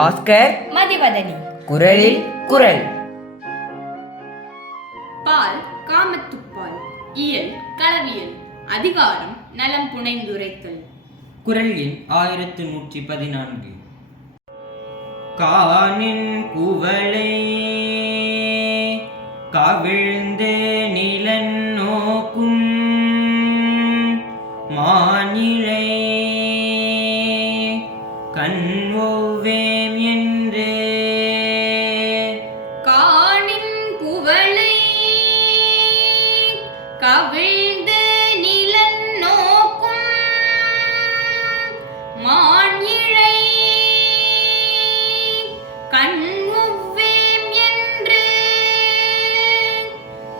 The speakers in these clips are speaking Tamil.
பாஸ்கர் மதிவதனி. குரலில் குரல். பால் காமத்துப்பால். இயல் களவியல். அதிகாரம் நலம் புனைந்துரைத்தல். குரல் எண் 1114. காணின் குவளை கவிழ்ந்து நிலன் நோக்கும் மானிழை கண்வோவேம் என்று. காணின் குவளை கவிழ்ந்து நிலன் நோக்கும் மானிழை கண்ணுவ்வேம் என்று.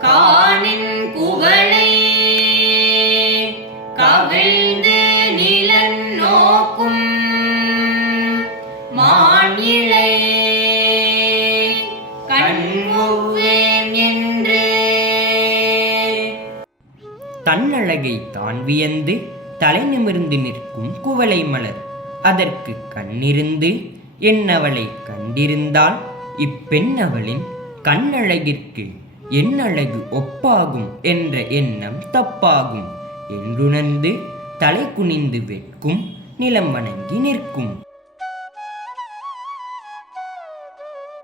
காணின் குவளை கவிழ்ந்து நிலன் நோக்கும் மானிழை கண்ணுவ்வேம் என்று. தன்னழகை தான் வியந்து தலை நிமிர்ந்து நிற்கும் குவளை மலர். அதற்கு கண்ணிருந்து என்னவளை கண்டிருந்தால் இப்பெண் அவளின் கண்ணழகிற்கு என்னழகு ஒப்பாகும் என்ற எண்ணம் தப்பாகும் என்றுணர்ந்து தலை குனிந்து வெட்கும் நிலம் வணங்கி நிற்கும்.